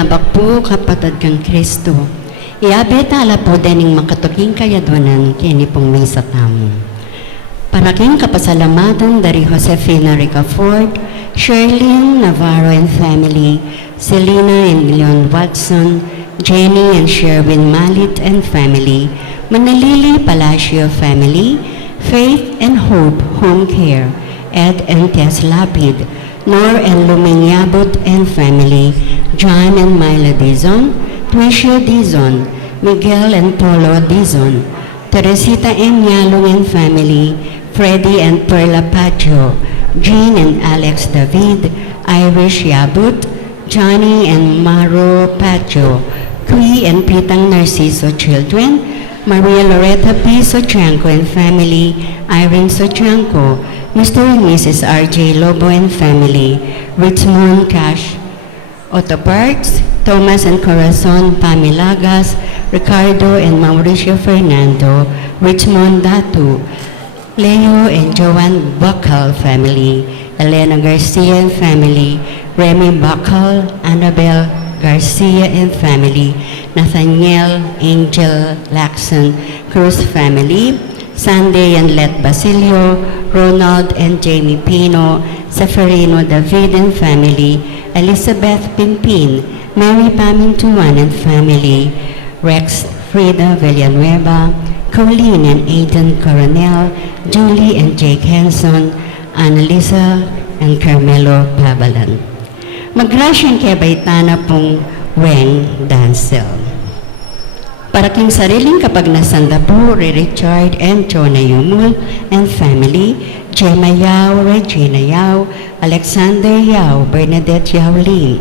Yabak po kapatid kang Kristo. Iabetala po dening makatuking kayadwanan kini pong may satamo. Paraking kapasalamatan dari Josefina Ricafort, Sherlyn Navarro and family, Selena and Leon Watson, Jenny and Sherwin Malit and family, Manalili Palacio family, Faith and Hope Home Care, Ed and Tess Lapid, Nor and Luminyabot and family, John and Myla Dizon, Twisha Dizon, Miguel and Polo Dizon, Teresita and Yalong and family, Freddie and Perla Pacho, Jean and Alex David, Irish Yabut, Johnny and Maro Pacho, Kui and Pitang Narciso children, Maria Loretta P. Sochanco and family, Irene Sochanco, Mr. and Mrs. R.J. Lobo and family, Richmond Cash, Otto Parks, Thomas and Corazon Pamilagas, Ricardo and Mauricio Fernando, Richmond Datu, Leo and Joanne Buckle family, Elena Garcia and family, Remy Buckle, Annabelle Garcia and family, Nathaniel Angel Laxon Cruz family, Sunday and Let Basilio, Ronald and Jamie Pino, Seferino David and family, Elizabeth Pimpin, Mary Pamintuan and family, Rex Frida Villanueva, Colleen and Aidan Coronel, Julie and Jake Henson, Annalisa and Carmelo Pabalan. Magrasyon kay Baitana pong Weng Dancel. Para king sariling kapag nasanda po, Richard and Chona Yumul and family, Gemma Yao, Regina Yao, Alexander Yao, Bernadette Yao Lin,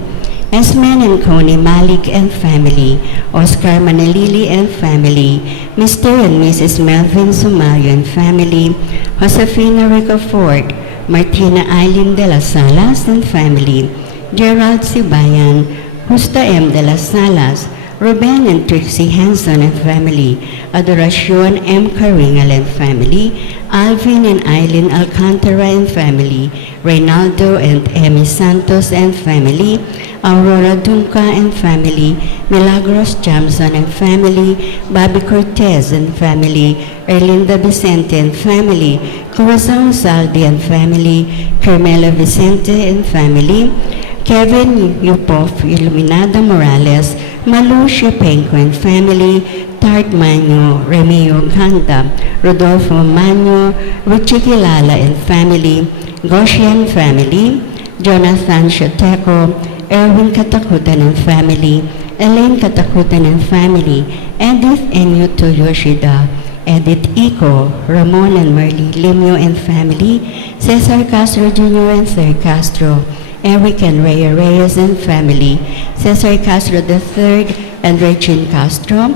Esmen and Connie Malik and family, Oscar Manalili and family, Mr. and Mrs. Melvin Sumayo and family, Josefina Ricafort, Martina Eileen de las Salas and family, Gerald Sibayan, Justa M. de las Salas, Ruben and Trixie Hanson and family, Adoracion M. Caringal and family, Alvin and Eileen Alcantara and family, Reynaldo and Emmy Santos and family, Aurora Dunca and family, Milagros Jamson and family, Bobby Cortez and family, Erlinda Vicente and family, Corazon Saldi and family, Carmela Vicente and family, Kevin Yupov Iluminada Morales, Malu Shepenko and family, Tart Manyo, Remeo Ganda, Rodolfo Manyo, Richie Kilala and family, Goshen family, Jonathan Shoteco, Erwin Katakutan and family, Elaine Katakutan and family, Edith Enyuto Yoshida, Edith Iko, Ramon and Merly Limyo and family, Cesar Castro Jr. and Sir Castro, Eric and Rhea Reyes and family, Cesar Castro III and Regine Castro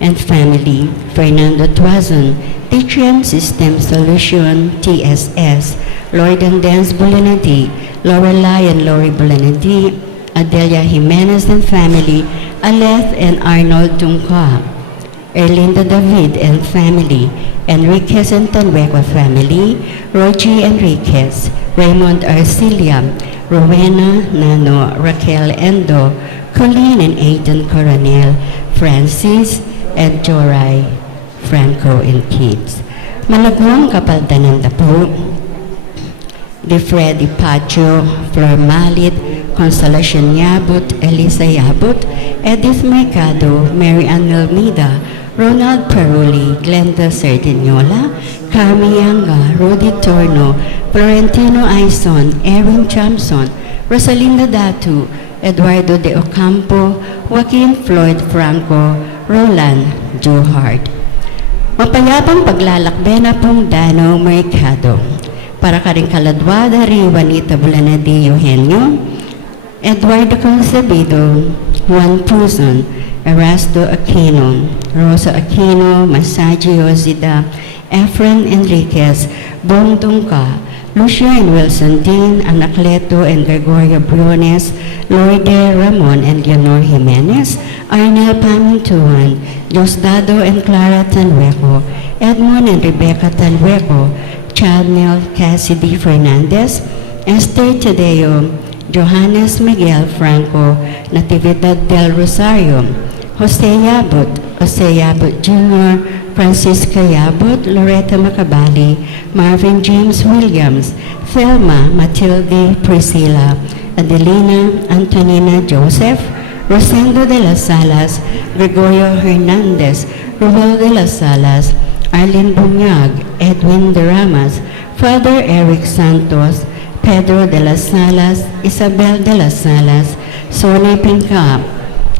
and family, Fernando Tuazon, Titrium System Solution, TSS, Lloyd and Dance Bulanadi, Lorelai and Lori Bulanadi, Adelia Jimenez and family, Aleth and Arnold Dunca, Erlinda David and family, Enriquez and Tanweco family, Rogie Enriquez, Raymond Arcilia, Rowena, Nano, Raquel Endo, Colleen and Aidan Coronel, Francis, and Joray, Franco and kids. Malagwang kapaldanan na po, De Freddy Pacho, Flor Malit, Consolacion Yabut, Elisa Yabut, Edith Mercado, Mary Ann Almeida, Ronald Peruli, Glenda Sardinola, Carmi Yanga, Rudy Torno, Florentino Aison, Erin Chamson, Rosalinda Datu, Eduardo de Ocampo, Joaquin Floyd Franco, Roland Johart. Mapayapang paglalakbe na pong Dano Mercado. Para ka rin kaladwada, Juanita Bulanadi Eugenio, Eduardo Concebido, Juan Puzon, Erasto Aquino, Rosa Aquino, Masaji Ozida, Efren Enriquez, Bong Dungka, Lucia and Wilson Dean, Anacleto and Gregoria Briones, Loide Ramon and Leonor Jimenez, Arnel Pamintuan, Diosdado and Clara Tanweco, Edmond and Rebecca Tanweco, Chanel Cassidy Fernandez, Esther Tadeo, Johannes Miguel Franco Natividad del Rosario, Jose Yabot Jr., Francisca Yabot, Loretta Macabali, Marvin James Williams, Thelma Matilde Priscilla, Adelina Antonina Joseph, Rosendo de las Salas, Gregorio Hernandez, Rubel de las Salas, Arlene Bunyag, Edwin de Ramas, Father Eric Santos, Pedro de las Salas, Isabel de las Salas, Sonny Pincap,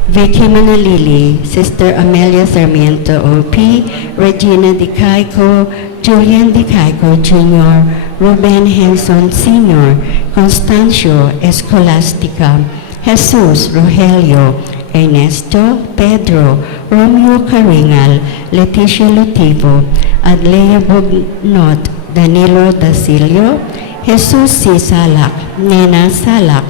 Vicky Manalili, Sister Amelia Sarmiento O.P., Regina Di Caico, Julian Di Caico Jr., Ruben Henson Sr., Constancio Escolastica, Jesus Rogelio, Ernesto Pedro, Romeo Caringal, Leticia Lutivo, Adlea Bugnot, Danilo Dasilio, Jesus C. Salak, Nena Salak,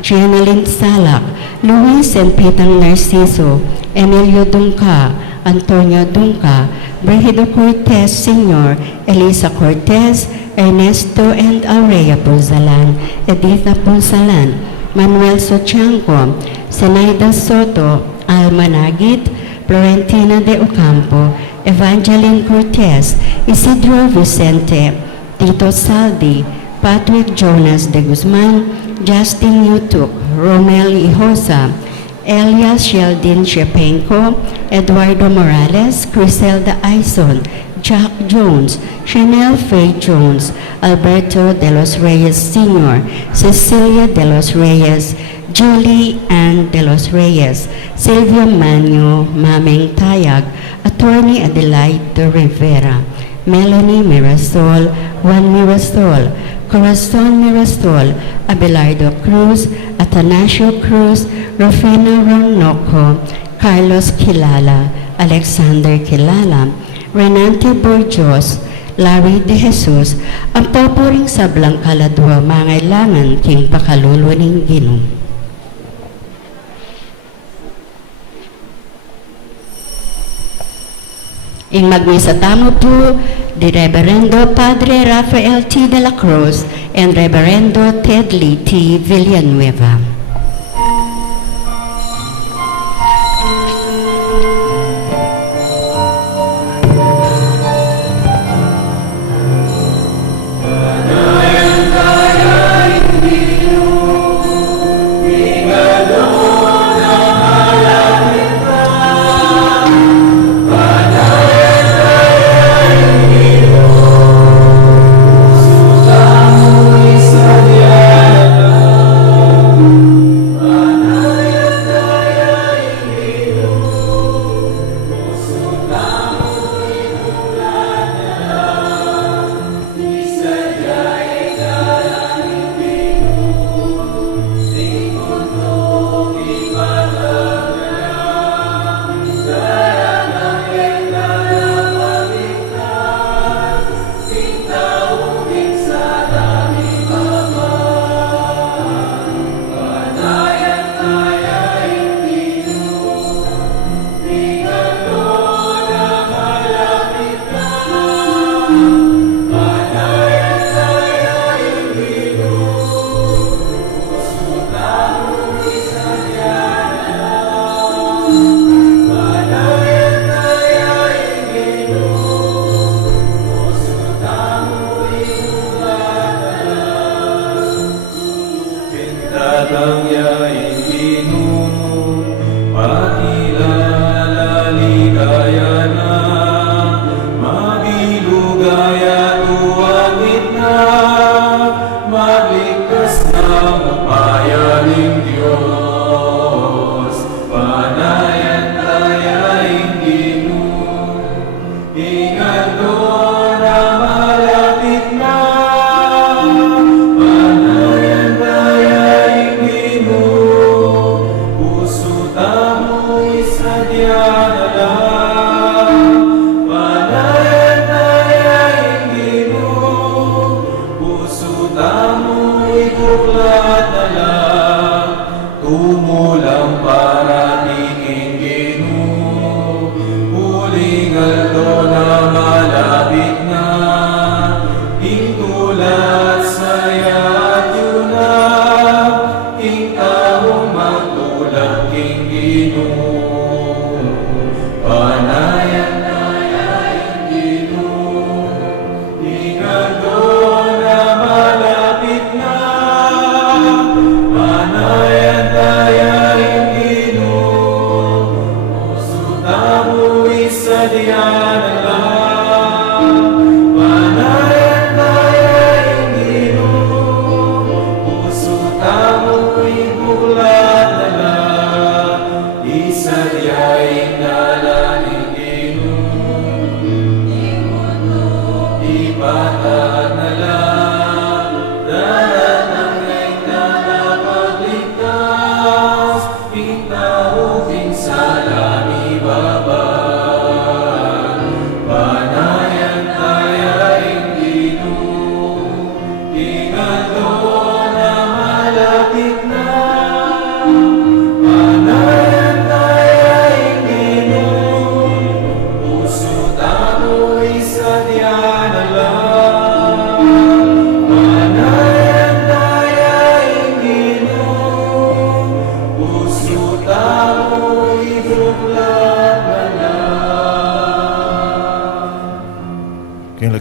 Jeneline Salak, Luis and Petang Narciso, Emilio Dunca, Antonio Dunca, Brigido Cortez Sr., Elisa Cortez, Ernesto and Aurea Punsalan, Editha Punsalan, Manuel Sochanco, Zenaida Soto, Alma Nagit, Florentina de Ocampo, Evangeline Cortez, Isidro Vicente, Tito Saldi, Patrick Jonas de Guzman, Justin Yutuk, Romel Ihosa, Elias Sheldin Shepenko, Eduardo Morales, Criselda Aison, Jack Jones, Chanel Faye Jones, Alberto de los Reyes Sr., Cecilia de los Reyes, Julie Ann de los Reyes, Silvio Manyo, Mameng Tayag, Attorney Adelaide Rivera, Melanie Mirasol, Juan Mirasol, Corazon Mirasol, Abelardo Cruz, Atanasio Cruz, Rufina Ronnoco, Carlos Kilala, Alexander Kilala, Renante Borjos, Larry De Jesus, ang papuring sablang kaladwa mangailangan king pakaluluwa ng Ginoo. Ing magmisa tamo po, di Reverendo Padre Rafael T. de la Cruz and Reverendo Ted Lee T. Villanueva.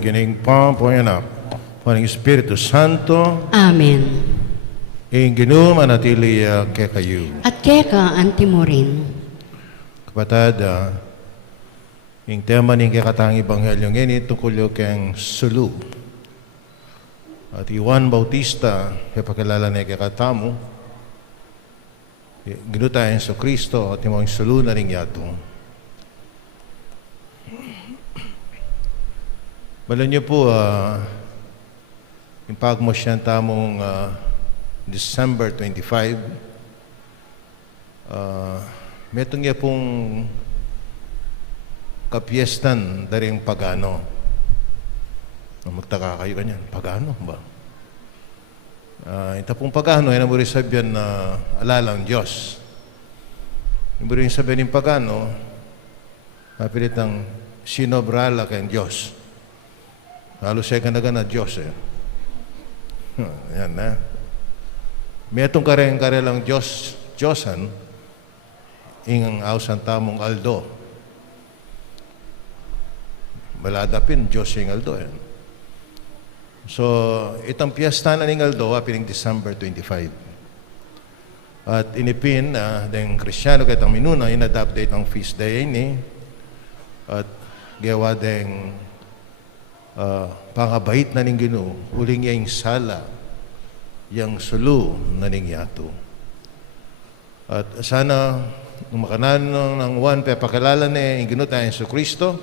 gining Panginoong Anak, Panginoong Espiritu Santo, Amen. ing ginoo manatili kay kayo. At keka antimo rin. Kapatid, ing tema ning kakatang Ebanghelyo ngayon tungkol yung kang sulu. At Juan Bautista, kapakilala na kakatamo, ginutayan sa Kristo at yung sulu na rin yato. Bala niyo po, yung pagmo siya tamong December 25, metong niya pong kapiestan daring pagano. Magtaka kayo ganyan, pagano ba? Ito pong pagano, yan ang muli sabihan na alalang Diyos. Yung muli sabihan ng pagano, mapilit ng sinobrala kayong Diyos. Halos siya na Diyos eh. Yan na. May itong karelang Diyosan, ingang ausan tamong Aldo. Maladapin, Diyos yung Aldo yan. So, itong piyesta na ng Aldo, piling December 25. At inipin, dahil Kristyano kahit ang minuna, in-update ang feast day ini. At gawa dahil pangabait na ning Ginoo, uling yung sala, yung sulu na ning yato. At sana, makanan ng Juan, pakilala na yung Ginoo tayo sa Kristo,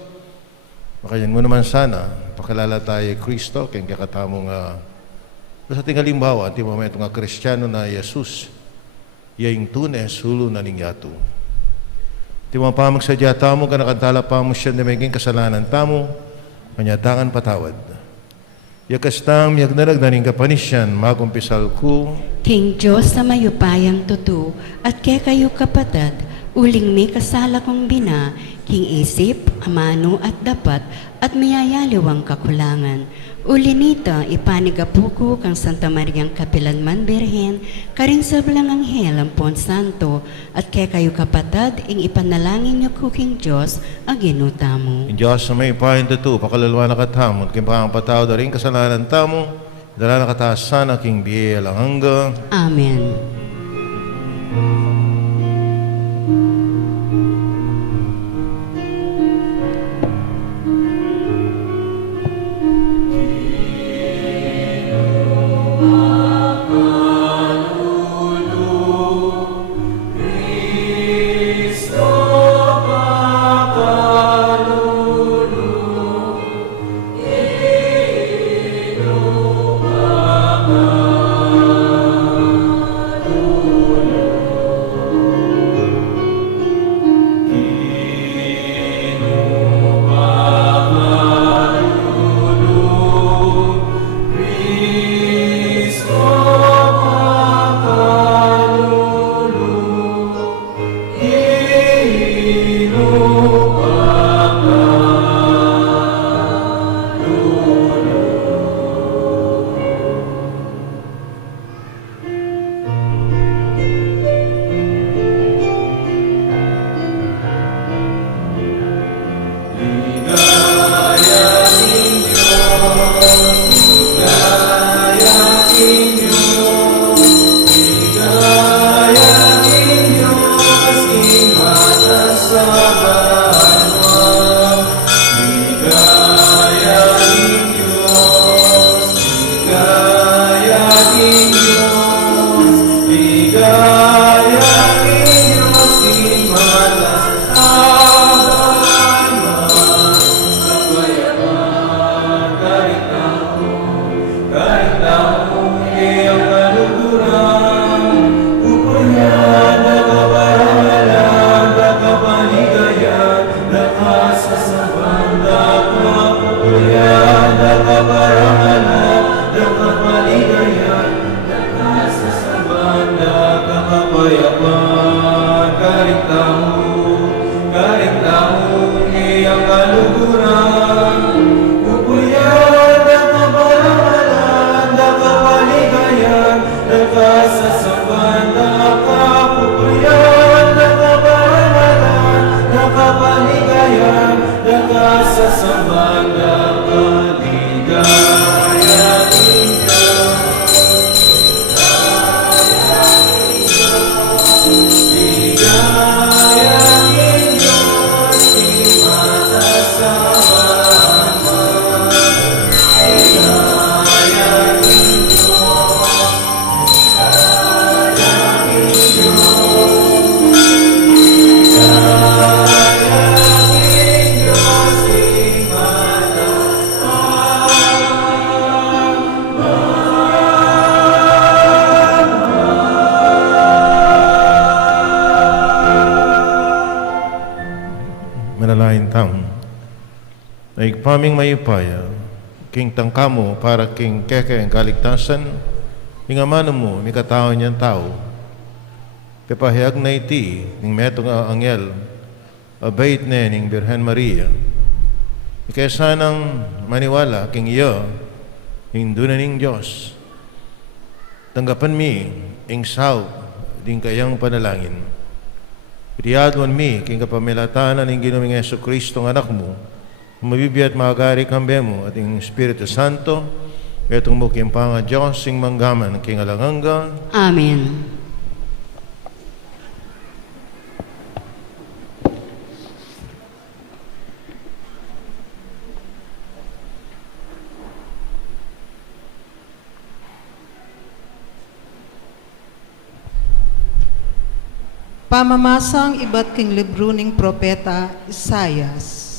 makayan mo naman sana, pakilala tayo Kristo, kaya kakatamong sa ating halimbawa, at yung mga itong Kristyano na Jesus, yung tunay, sulu na ning yato. At yung mga pamagsadya tamo, kanakantala pa mo siya na maging kasalanan tamo, kanyatangan patawad. Yakastang miyagnalag na ning kapanisyan, magumpisal ko, King Diyos sa mayupayang tutu, at kaya kayo kapatid, uling may kasala kong bina, king isip, amano at dapat, at mayayaliwang kakulangan. Ulinita, ipanigapuko kang Santa Mariang Kapilanman Birhen, karing sablang anghel ampon santo, at kaya kayo kapatid, ing ipanalangin niyo kuking Diyos, aginuta mo. in Diyos sa may ipahin tutu, pakalalwa na katamon, kimpang patao da rin kasalanan tamo, dala na kataasan aking biyaya lang hanggang. Amen. ay paming mayupaya, king tangkamo para king keke ang kaligtasan, ingamano mo, may katao niyang tao, pepahayag na iti, ning metong anghel, abait na ning Birhen Maria, ikaya nang maniwala king iyo, hindu na ning Diyos, tanggapan mi, ing sao, ding kayang panalangin. Iriadwan mi, king kapamilatanan ning Ginoong Yesu Kristo ng anak mo, mabibiyat magari kambe mo at ing Espiritu Santo, etong mo kimpanga Diyos, sing manggaman, king alanganga. Amen. Pamamasang iba't king libro ning propeta Isayas.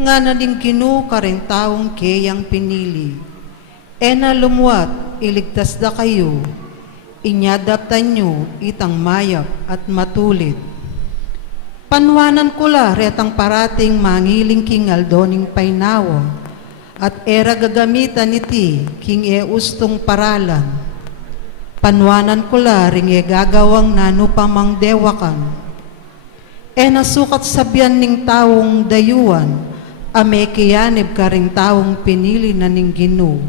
Nga na ning Ginoo karing taong kayang pinili. Na lumuat, iligtas da kayo. Inyadaptan nyo, itang mayap at matulid. Panwanan ko la retang parating mangiling king aldoning painawa. At era gagamitan iti king ustong paralan. Panwanan ko la ring gagawang nanupamang dewakan. Nasukat sabyan ning taong dayuan, ame kiyanib ka ring taong pinili na ning Ginoo,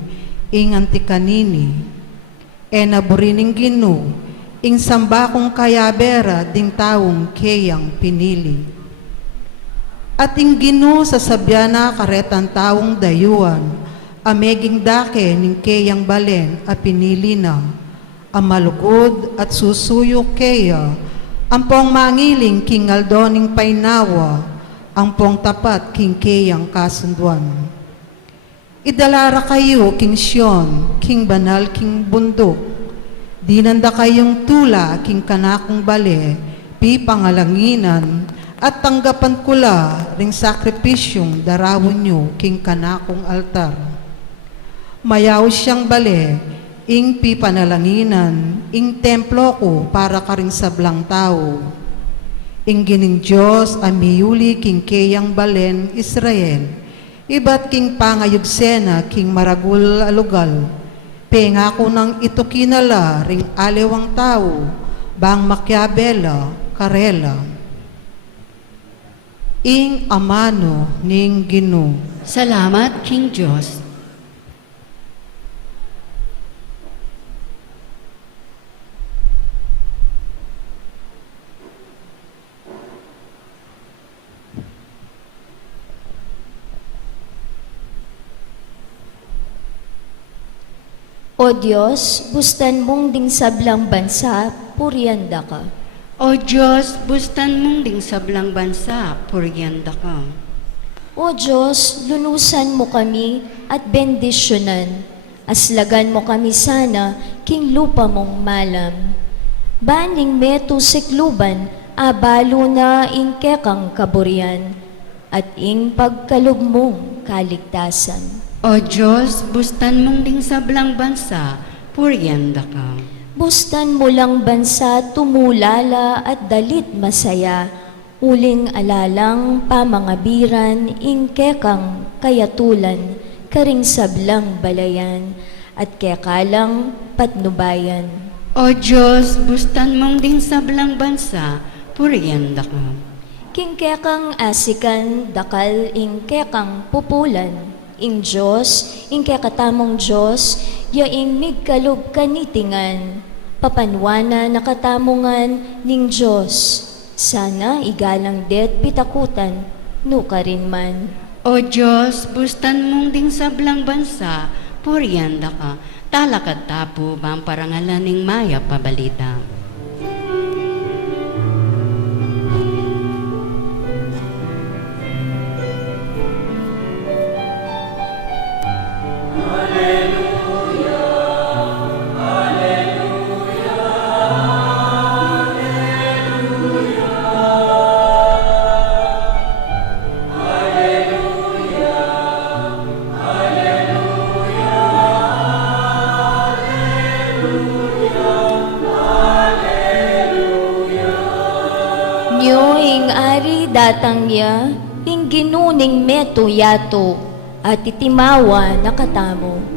inganti kanini. Naburi ning Ginoo, ing sambakong kayabera ding taong kayang pinili. At ing Ginoo sa sabyana karetan taong dayuan, ameging dake ning kayang balen a pinili na. Amalugod at susuyok kaya, ang pong mangiling king aldoning painawa, ang pong tapat king kayang kasunduan. Idalara kayo king Sion, king banal king bundok, dinanda kayong tula king kanakong bale, pipangalanginan, at tanggapan kula ring sakripisyong darawon nyo king kanakong altar. Mayaw siyang bale, ing pipanalanginan, ing templo ko para karing sablang tao. Ing gining Diyos amiyuli king kayang balen Israel, iba't king pangayugsena king maragul alugal, pengako ng ito kinala ring alewang tao, bang makyabela, karela. Ing amano ning Ginoo. Salamat, King Diyos. O Diyos, bustan mong ding sablang bansa, puryanda ka. O Diyos, bustan mong ding sablang bansa, puryanda ka. O Diyos, lunusan mo kami at bendisyonan. Aslagan mo kami sana, king lupa mong malam. Baning meto sikluban, abalo na ing kekang kaburian, at ing pagkalog mong kaligtasan. O Diyos, bustan mong ding sablang bansa, puryanda ka. Bustan mo lang bansa, tumulala at dalit masaya, uling alalang pamangabiran, ing kekang kayatulan, karing sablang balayan, at kekalang patnubayan. O Diyos, bustan mong ding sablang bansa, puryanda ka. King kekang asikan, dakal ing kekang pupulan, ing Diyos, ing kekatamong Diyos, yaing migkalog kanitingan, papanwana nakatamungan ning Diyos. Sana igalang det pitakutan, nuka rin man. O Diyos, bustan mong ding sablang bansa, puryanda ka. Talakad tapo bang parangalan ning maya pabalita. Nyo ing ari datang ya, ing ginuning meto yato, at itimawa nakatamo.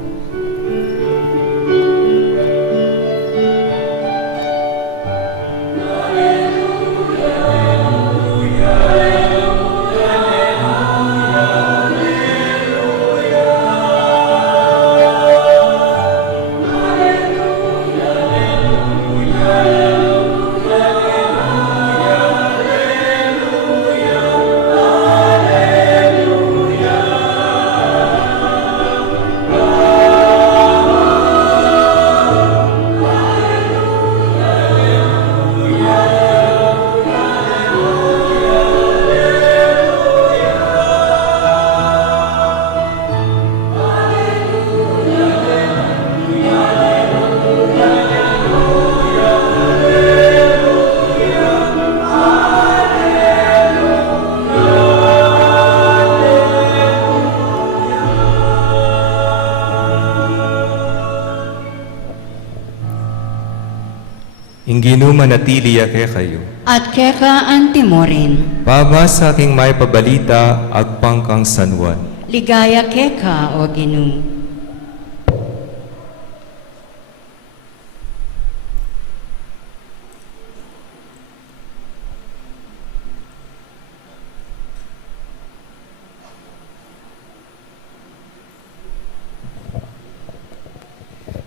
Inginu manatili kay kayo. At keka antimorin, Pama sa aking may pabalita, agpang kang San Juan. ligaya keka o Ginoo.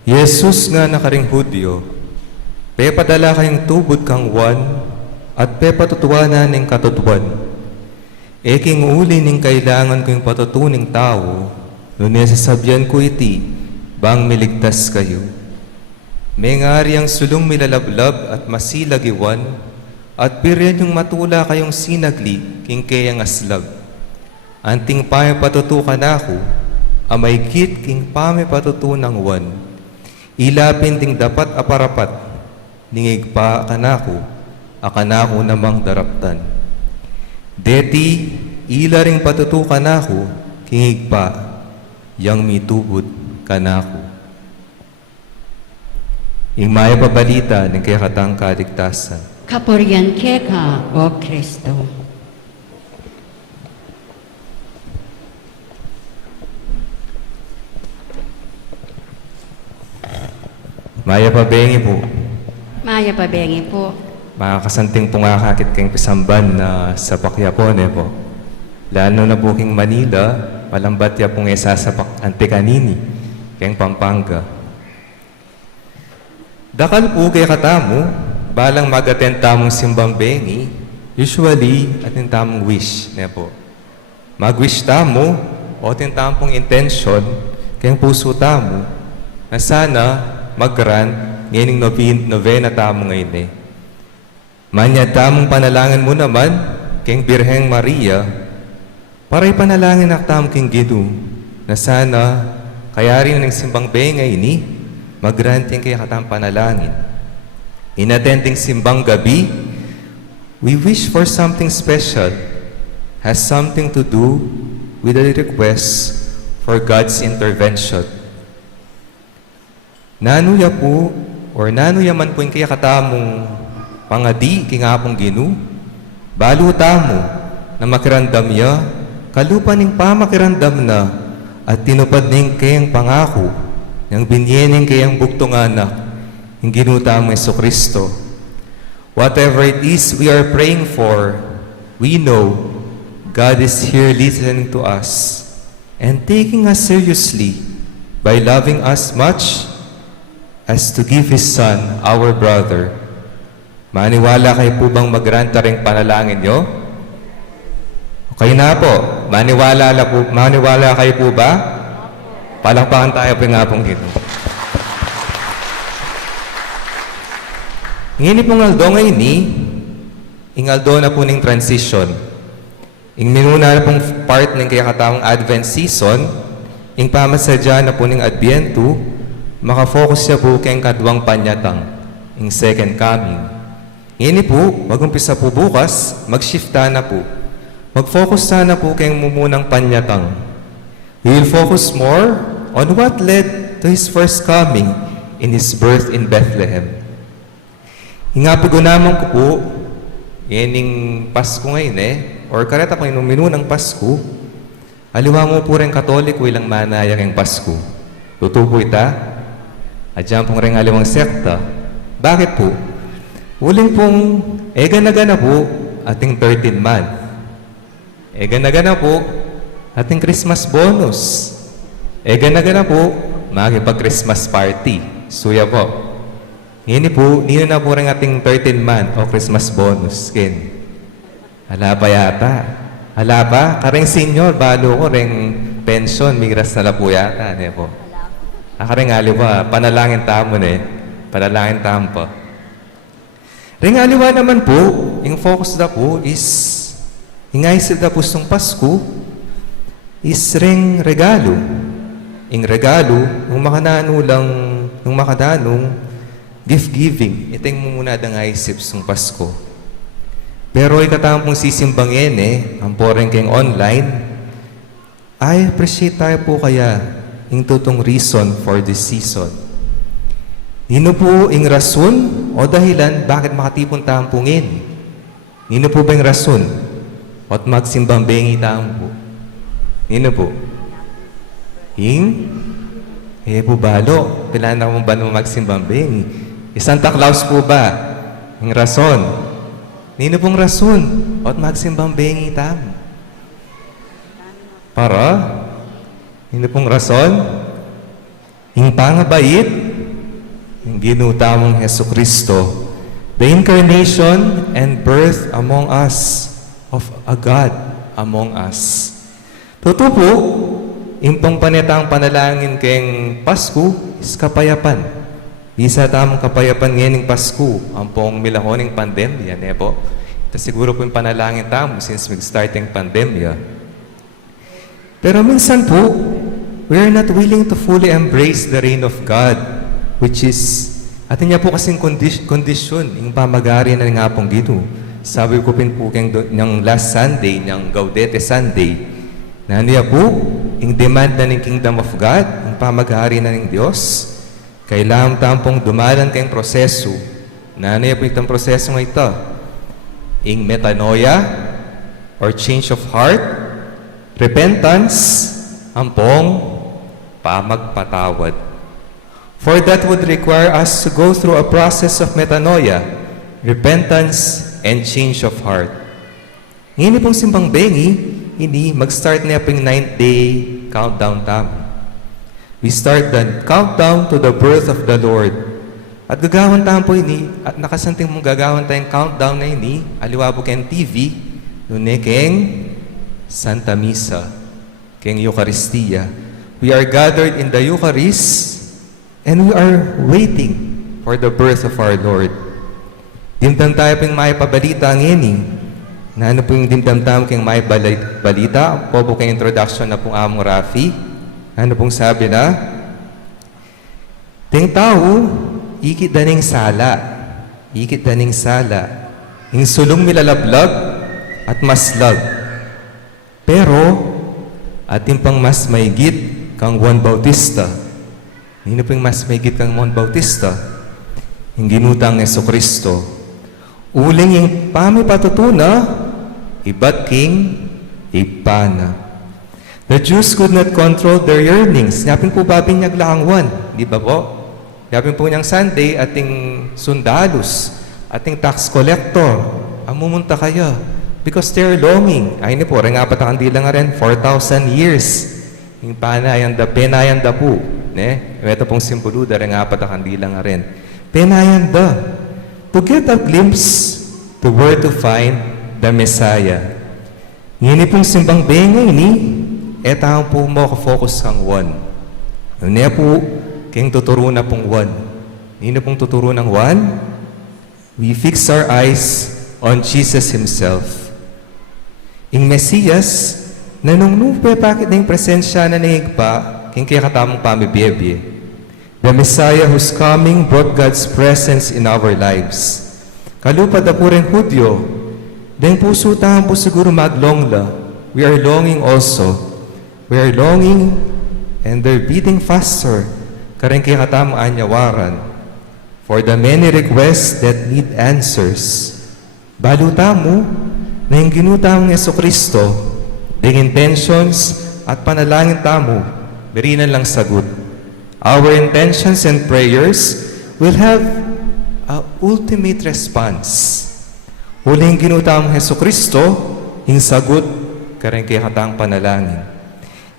Jesus nga nakaring Hudyo, pepadala kayong tubod kang Juan, at pepatutuanan ng katutuan. Eking uli ning kailangan ko yung patutuning tao, nung nasasabyan ko iti, bang miligtas kayo. May ngari ang sulong milalablab at masilag iwan, at piryan yung matula kayong sinagli, king kayang aslab. Anting pame patutukan ako, amay kit king pame patutunang wan. Ilapin ding dapat aparapat, ningig pa akanako namang daraptan. Deti, ila ring patutukan ako, kingig pa, yang mitubod kanako. Ingmaya pabalita ng kaya katang kaligtasan. Kapurian keka o Kristo. Maya pabengi po, Maya pabengi po. mga kasanting pungakakit kayong pisamban na sa Pakyapone po. Lalo na po king Manila, palambat ya pong isasapak antikanini, kayong Pampanga. Dakal po kay katamo, balang mag-attend tamong simbang bengi, usually atin tamong wish na po. Mag-wish tamo, o atin tamong intention, kayong puso tamo, na sana mag-grant ngayon novena tamo ngayon eh. Manya tamong panalangin mo naman, kayong Birheng Maria, para ipanalangin ak tamong king Gidu, na sana kaya rin ng simbang bengay ini, mag-granting kaya katang panalangin. In attending simbang gabi, we wish for something special, has something to do with a request for God's intervention. Nanuya po, or nanuya man po yung kaya katamong pangadi, kingapong Ginu, baluta mo na makirandam ya, kalupa ning pamakirandam na, at tinupad ning kayang pangako, ng binyening kayang buktong anak, yung ginuta mo Jesucristo. Whatever it is we are praying for, we know God is here listening to us and taking us seriously by loving us much as to give His Son, our brother. Maniwala kayo po bang magranta ring panalangin nyo? Okay na po. Maniwala kayo po ba? Palakpakan tayo po nga pong ito. Ngini pong aldo ngayon ingaldo na po ng transition. Ing minuna na pong part ng kaya katawang Advent season, ing pamasadya na po ng Adbiento, makafocus siya po kayong kadwang panyatang, ing second coming. Ngini po, mag-umpisa po bukas, mag-shifta na po. Mag-focus sana po kayong mumunang panyatang. We will focus more on what led to His first coming in His birth in Bethlehem. Hingapi ko naman ko po, yaning Pasko ngayon or kareta kung inumino ng Pasko, aliwa mo po rin Katoliko ilang manayang ang Pasko. Tutubo ita? Adyan pong rin aliwang sekta. Bakit po? Uling pong gana-gana po ating 13th month. Gana-gana po ating Christmas bonus. Gana-gana po makipag-Christmas party. Suya po. Ngayon po, nino na po rin ating 13th month o Christmas bonus. Ken. Hala pa yata. Hala ba? Kareng senior, balo ko ring pension, migras na la po yata. Ne po. Kareng aliwa, panalangin tamo ne. Panalangin tamo po. Ring aliwa naman po, yung focus na po is, ingaisip na po itong Pasko, is ring regalo. Yung regalo, yung makadanong gift-giving. Ito yung muna dang isip itong Pasko. Pero ikatama pong sisimbangin ang poreng kayong online, I appreciate tayo po kaya yung tutong reason for this season. Nino po yung rason o dahilan bakit makatipon tayong pungin? Nino po ba yung rason? At magsimbang bengi tayong po? Nino po? Po balo. Pilaan na mo ba naman magsimbang bengi? Santa Claus po ba? Yung rason? Nino pong rason? At magsimbang bengi tayong? Para? Nino pong rason? Yung pangabait? Yung ginutamong Heso Kristo, the incarnation and birth among us of a God among us. Totoo po, impong panitang panalangin kayong Pasko is kapayapan. Isa tamang kapayapan ngayon ng Pasko, ang pong milahoning pandemya, ne po. Ito siguro po yung panalangin tamo since mag-start yung pandemya. Pero minsan po, we are not willing to fully embrace the reign of God, which is, atin niya po kasing kondisyon, yung pamagari na nga pong dito. Sabi ko pin po yung last Sunday, yung Gaudete Sunday, na niya po, yung demand na ng Kingdom of God, yung pamagari na ng Diyos, kailangan tampong dumalan kayong proseso, na niya po itong proseso nga ito, yung metanoia, or change of heart, repentance, ang pong pamagpatawad. For that would require us to go through a process of metanoia, repentance, and change of heart. Ngayon pong simbang bengi, hindi mag-start na po yung 9th day countdown tam. We start the countdown to the birth of the Lord. At gagawan tayo po ini, at nakasanting mong gagawan tayong countdown na ini, aliwa po kayong TV, nune kayong Santa Misa, kayong Eucharistia. We are gathered in the Eucharist, and we are waiting for the birth of our Lord. Dimdam tayo pong may pabalita ang ini. Na ano po yung dimdam tayo kong may balita? Po kayong introduction na pong among Rafi. Ano pong sabi na? Ting tao, ikit daning sala. Ikit daning sala. Yung sulong milalablag at maslag. Pero, ating pang mas maigit kang Juan Bautista. Hindi po yung mas maigit kang Juan Bautista. Yung ginutang Heso Kristo. Uling yung pamipatutuna, iba't king, ipana. The Jews could not control their yearnings. Yapin po ba binyaglaang Juan? Di ba po? Yapin po niyang Sunday, ating sundalos, ating tax collector, ang mumunta kayo. Because they're longing. Ay ni po, rin nga patakandi lang nga rin, 4,000 years. Yung panayanda, penayanda po. Ito pong simboluda, rin nga patakandi lang nga rin. Penayanda. To get a glimpse to where to find the Messiah. Ngini pong simbang bengay ni, etang po mo ka-focus kang one. Niya po, kayong tuturo na pong one. Ngini pong tuturo ng one, we fix our eyes on Jesus Himself. Yung Mesiyas, na nung bakit na yung presensya na nangigpa, kayong kaya katamang pamibiyebye. The Messiah whose coming brought God's presence in our lives. Kalupad na po rin Hudyo, dahil puso tahan po siguro maglongla. We are longing also. We are longing and they're beating faster. Kareng kaya katamang anyawaran. For the many requests that need answers. Baluta mo, na yung ginutang Yeso Kristo, ding intentions at panalangin tamo, berinan lang sagot. Our intentions and prayers will have a ultimate response. Huling ginutang Yeso Kristo, yung sagot, kareng kaya katang panalangin.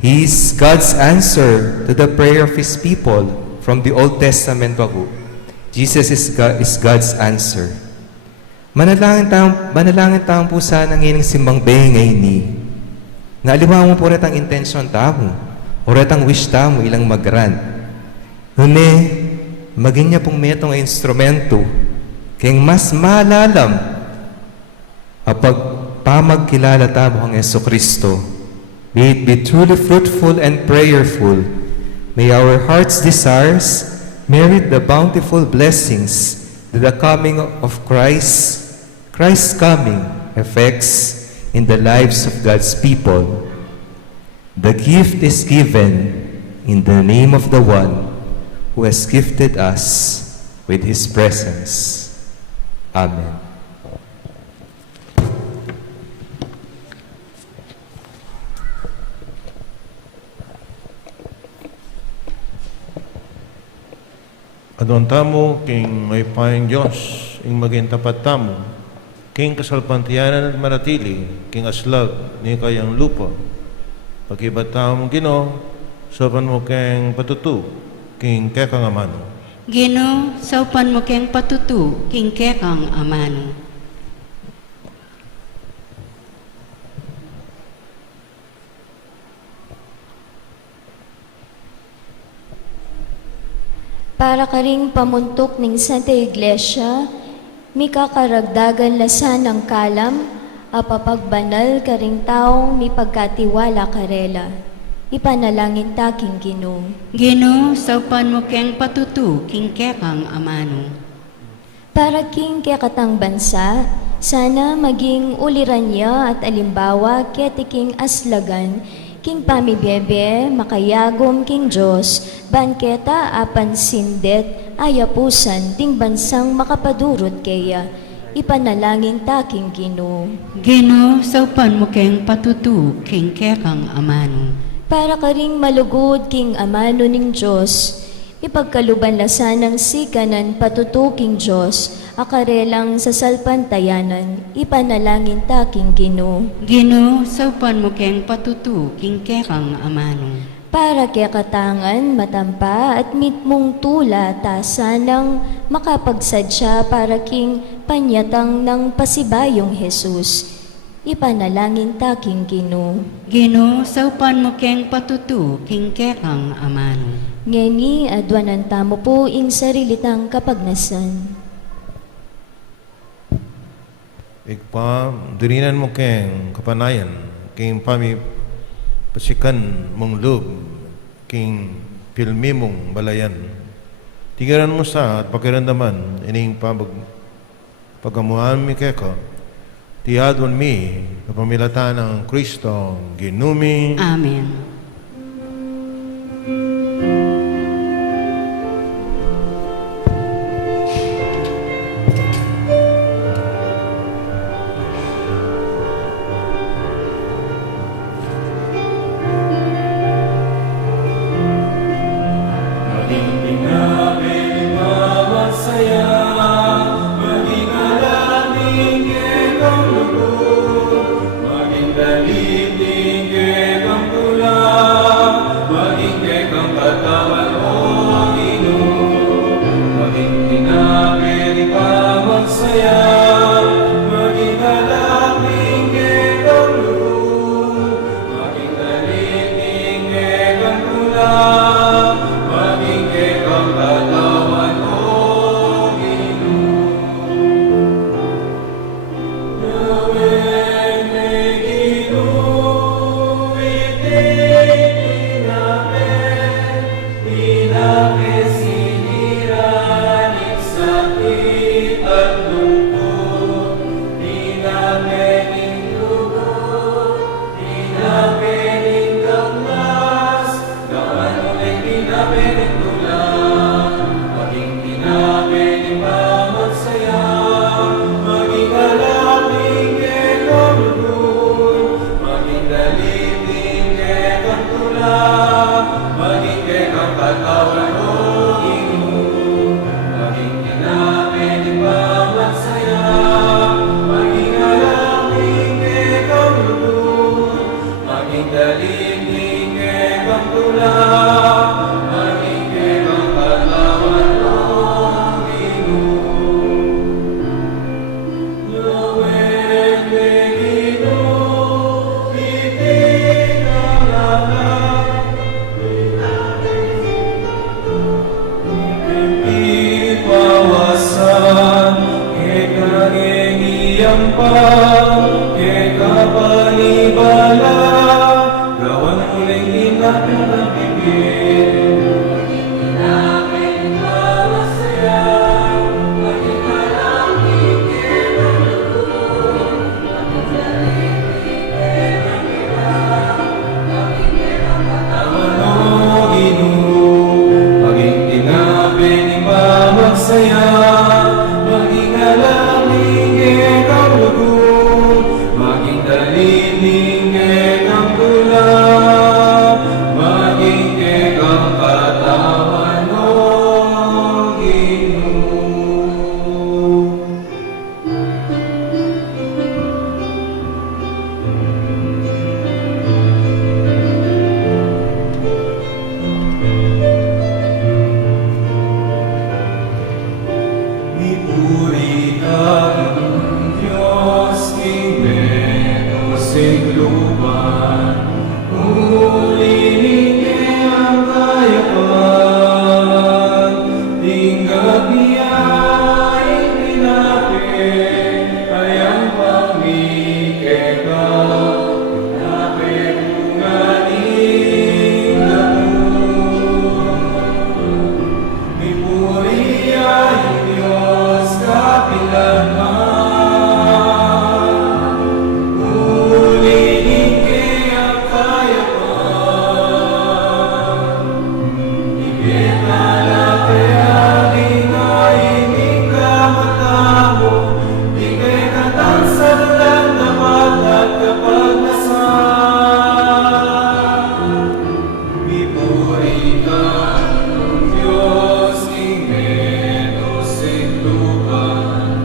He is God's answer to the prayer of His people from the Old Testament bago. Jesus is God's answer. Manalangin tayong po sana ng simbang bengay ni. Naaliwa mo po rin ang intention tamo, o rin ang wish tamo ilang mag-grant. Nune, maging niya pong metong instrumento, kayang mas malalam, apag pamagkilala tamo ang Yeso Kristo. May it be truly fruitful and prayerful. May our heart's desires merit the bountiful blessings that the coming of Christ's coming effects in the lives of God's people. The gift is given in the name of the one who has gifted us with His presence. Amen. Adon tamo, king may paing Diyos, ing maging tapat tamo, king kasalpantiyanan at maratili, king aslag, ni kayang lupa. Pag-ibat tamo Gino, sopan mo keng patutu, king kekang amano. Gino, saupan mo keng patutu, king kekang amano. Para karing pamuntok ning Santa Iglesia, mi kakaragdagan lasan ng kalam, apapagbanal karing taong mi pagkatiwala karela. Ipanalangin taking Ginoo. Gino, saupan mo keng patutu, king kekang amano. Para king kekatang bansa, sana maging uliran niya at alimbawa ketiking aslagan, king pamibebe, makayagom king Diyos, banketa apan sindet, ayapusan, ting bansang makapadurot kaya, ipanalangin taking Ginoo. Gino, saupan mo keng patutu, king kekang amano. Para karing malugod king amano ning Diyos, ipagkaluban lasan ng sikanan patutuking Diyos, akarelang sa salpantayanan, ipanalangin taking Ginoo. Gino, saupan mo keng patutu, king kekang amano. Para kaya katangan, matampa at mitmong tula tasanang makapagsadya para king panyatang ng pasibayong Jesus. Ipanalangin taking Ginoo. Gino, saupan mo keng patutu, king kekang amano. Ngeni adwanan tamo po ing sarilitang kapagnasan. Ikpa, dirinan mo keng kapanayan, king pami pasikan mong loob, king pilmi mong balayan. Tigaran mo sa at pakiramdaman, ining pagamuhan mi keko, tiyadwan mi, kapamilatan ng Kristo, ginumi. Amen. ang katawan mo, Ginoo. Maging tinapin di bawat saya, maging alangin kang lubos, maging daliglig kang tula, maging kang katawan mo, Ginoo. Luwag Ginoo, itinalala, ipawasan, kekangengiyang pa, kekapanibala, gawan uling inapin ng bibig. Saya, maging alangin kang lugod, maging daliling kang tula, maging kang katawan mo, Ginoo. Ipuri ka ng Diyos, Ingeno sigluban, ulinig ang kayapan, tinggap niya itinapin, ay ang pangikeka, tinapin unganing labun. Ipuri ay Diyos kapilanman, ulinig ang kayapan, iketala kaya lingayin ka matamo, iketatan sa lang dapat at kapag nasan. Ipuri ka ng Diyos, Ingeno sigluban,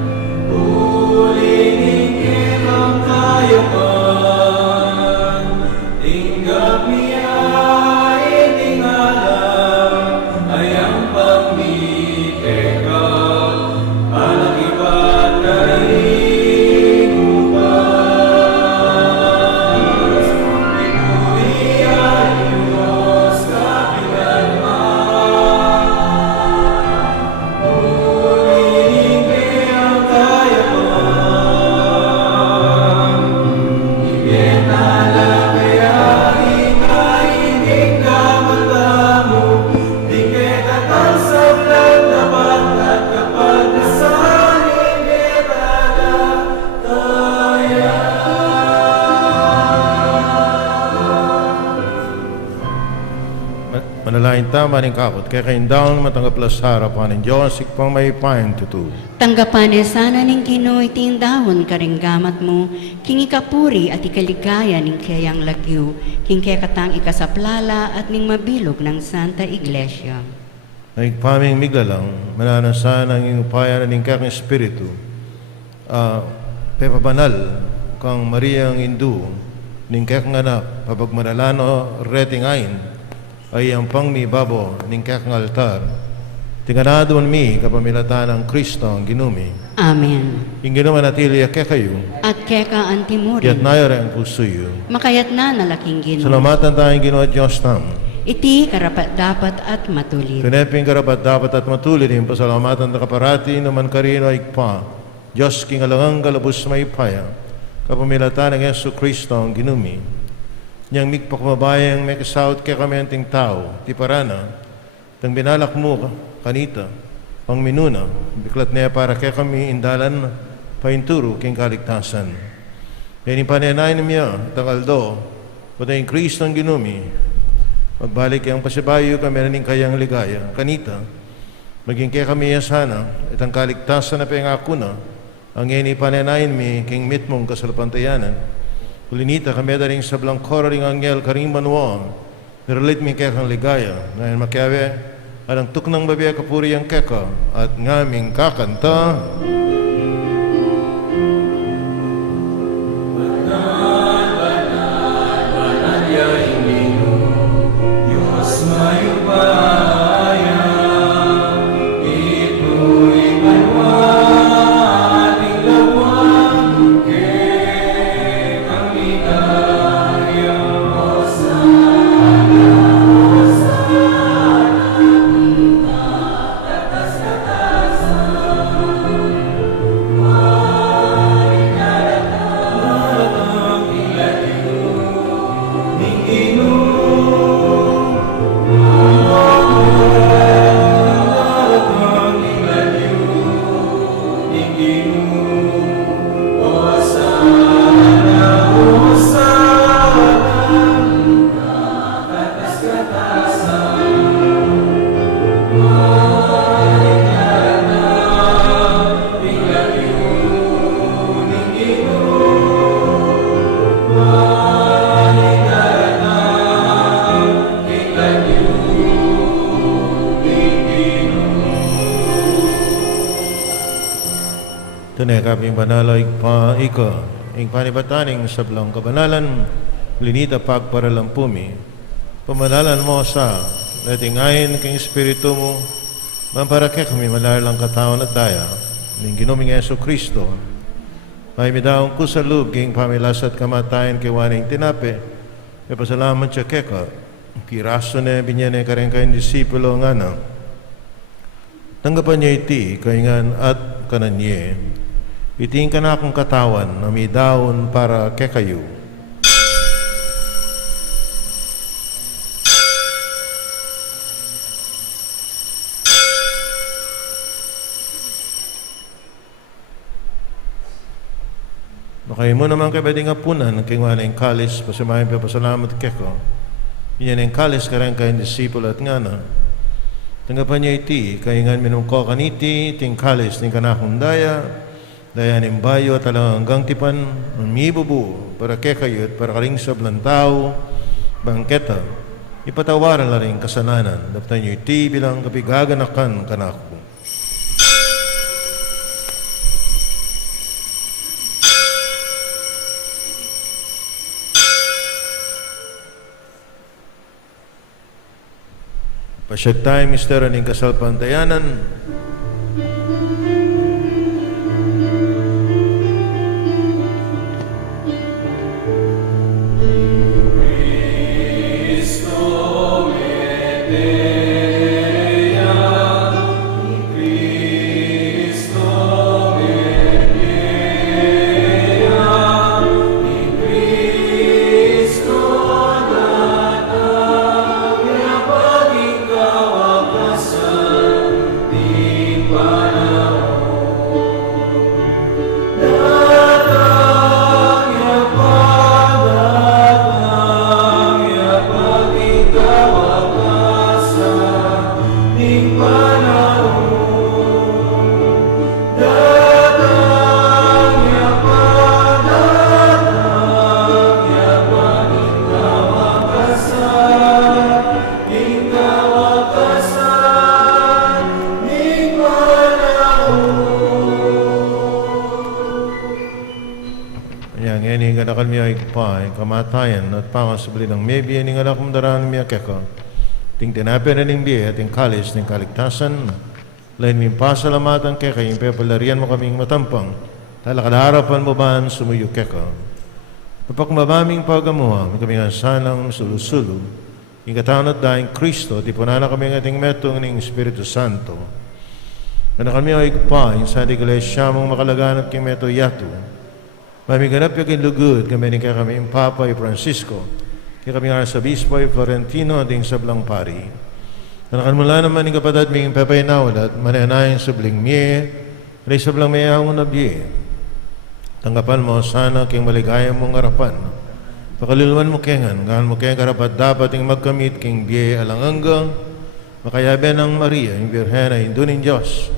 ulinig ang kayapan, tinggap niya itingala, ay ang pagmiteka, anak iba't kaingupas. Ipuri ay Diyos kapilanman, ulinig ang kayapan, iketala kaya lingayin ka matamo, iketatan sa lang dapat at kapag nasan, iketala kaya. Manalain tama ng kakot, kaya kaindaon matanggap sa harapan ng Diyos, ikpang may pahin tutu. Tanggapan niya sana ning Ginoo itindahon karinggamat mo, king ikapuri at ikaligaya ning kayang lagyo, king kaya katang ikasaplala at ning mabilog ng Santa Iglesia. Naigpaming miglalang, mananasan ang iyong upayan ng kakang Espiritu, pepabanal kang Mariang Indu, ning kakang anak, papagmanalano reting ain, ay ang pangmibabo ning kakang altar, tinganado mi kapamilatan ng Kristo ang ginumi. Amen. Yung ginawa natili kaya kayo, At keka antimuri, yat nayara ang pusuyo. makayat na nalaking Ginoo. Salamatan tayong ginawa Diyos tam. Iti karapat dapat at matulit. Pineping karapat dapat at matulit yung pasalamatan na kaparati naman karino ikpa. Diyos king alangang galabos may paya. Kapamilatan ng Yesu Kristo ang ginumi. Niyang migpakmabayang may kasawat kaya kami anting tao. Ti parana. Tang binalak mo kanita. Pang minuna. Biklat niya para kaya kami indalan painturo king kaligtasan. Yan yung pananayin niya. Tangaldo. Pata yung Kristo ang ginumi. Magbalik ang pasibayo kami rin kayang ligaya. Kanita, maging kaya kami sana, itang kaligtasan na pangako na, ang yun ipananayin mi, king mit mong kasalpantayanan. Kulinita kami daring sa blangkora ring anghel karing manuam, Nirelit mi kekang ligaya, ngayon makiawe, alang tuknang babi kapuri ang keka, at ngaming kakanta. Tunay kaping banaloy pa ika, ing panibataning sablang kabanalan, linita pagparalampumi, pamanalan mo sa latingayin king Espiritu mo, mamparake kami malalang katawan at daya, ning ginuming Yesu Kristo, may midaong kusalub king pamilasat kamatayan kiwaning tinape, e pasalamat siya keka, kiraso na binyane kareng kayong disipulo nga na, tanggapan niya iti, kaingan at kananye, iting ka na akong katawan na may daon para kekayo. Bakay mo naman kay bading apunan, kingwa na yung kalis, pasamahin pa pasalamat keko. Yan yung kalis karang kayong disipulo at nga na, tanggapan niya iti, kaingan minungko kaniti, ting kalis, ting kanakong daya, daya ng bayo at alang hanggang tipan, mamibubu, para kekayo at para kalingsab ng tao, bangketa, ipatawaran na rin kasalanan, daptan niyo iti bilang kapigaganakan kanako. Pasyag tayo, Mr. Aning kasalpantayanan, kamatayan at pangasabli ng mebi ning anak kong daraan miya keka ting tinapi na ning biya at ting kalis ning kaligtasan lain min pasalamatan keka yung pepalarian mo kaming matampang talakadaharapan mo baan sumuyo keka papakmabaming pagamuha may kaming sanang sulusulu yung katawan at daing Kristo di punana kaming ating metong ning Espiritu Santo na kami ay pa yung sa iglesia mong makalaganap king meto yato mamiganap yung lugod kami ni kami yung Papa Francisco, kaya kami nga sa Bispo Florentino ding sablang pari. Nanakanmula naman yung kapatid ming pepaynawan at mananayin sabling miye, rin sablang mayawang na biye. Tanggapan mo sana king maligaya mong harapan. Pakaluluan mo kengan, gaan mo keng karapat dapat yung magkamit king biye alanganggang, makayabe ng Maria, yung Birhena, yung Dunin Diyos,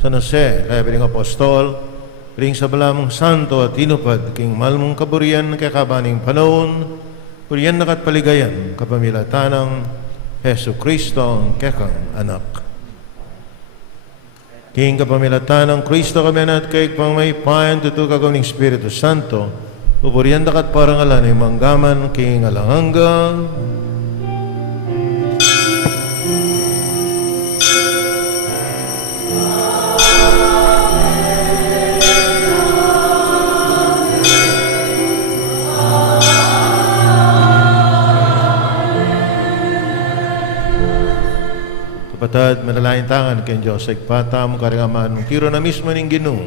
San Jose, kaya biling Apostol, ring sa balamong santo at inupad king malmong kaburian kakabaning panahon Puriyan nakat paligayan, kapamilatanang Heso Kristo ang kekang anak. King kapamilatanang Kristo kami at kay pangmaypayan tutuka ng Espiritu Santo, pupuriyan nakat parangalan ay manggaman king alanganggang. Kapatid, manalangin tangan kay Diyos, ay patam karingaman, ng tiro na mismo ng Ginoo,